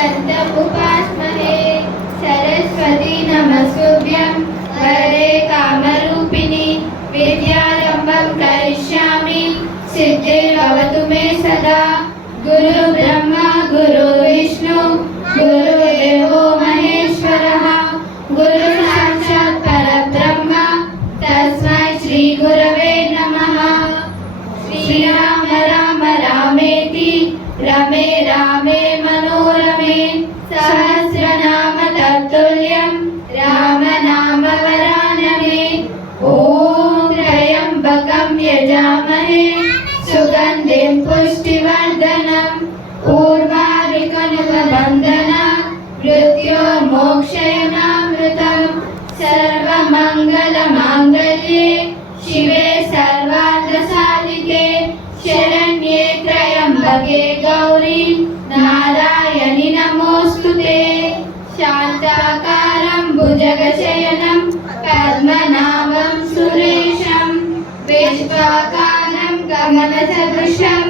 उपास्महे सरस्वती नमस्तुभ्यं वरदे कामरूपिणि विद्यारम्भं करिष्यामि सिद्धिर्भवतु मे सदा। गुरु ब्रह्मा गुरु विष्णु गुरुदेवो महेश्वरः गुरु साक्षात् परब्रह्म तस्मै श्री गुरवे नमः। श्रीराम राम रामेति रमे रामे मनोरमे सहस्रनाम तत्तुल्यं राम नाम वरानने। ॐ त्र्यम्बकं यजामहे सुगन्धिं पुष्टिवर्धनम् उर्वारुकमुखबन्धनं मृत्योर्मोक्षयनामृतम्। सर्वमङ्गलमाङ्गल्ये शिवे सर्वार्थसाधिके शरण्ये त्र्यम्बके गौरी नारायणि नमोऽस्तुते। शान्ताकारं भुजगशयनं पद्मनाभं सुरेशं विश्वाकारं कमलसदृशं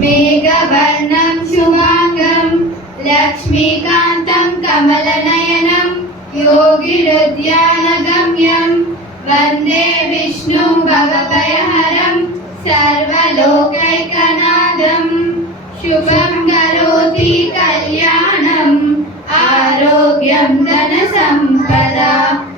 मेघवर्णं शुभांगं लक्ष्मीकान्तं कमलनयनं योगिहृद्यानगम्यं वन्दे विष्णुं भवभयहरं सर्वलोक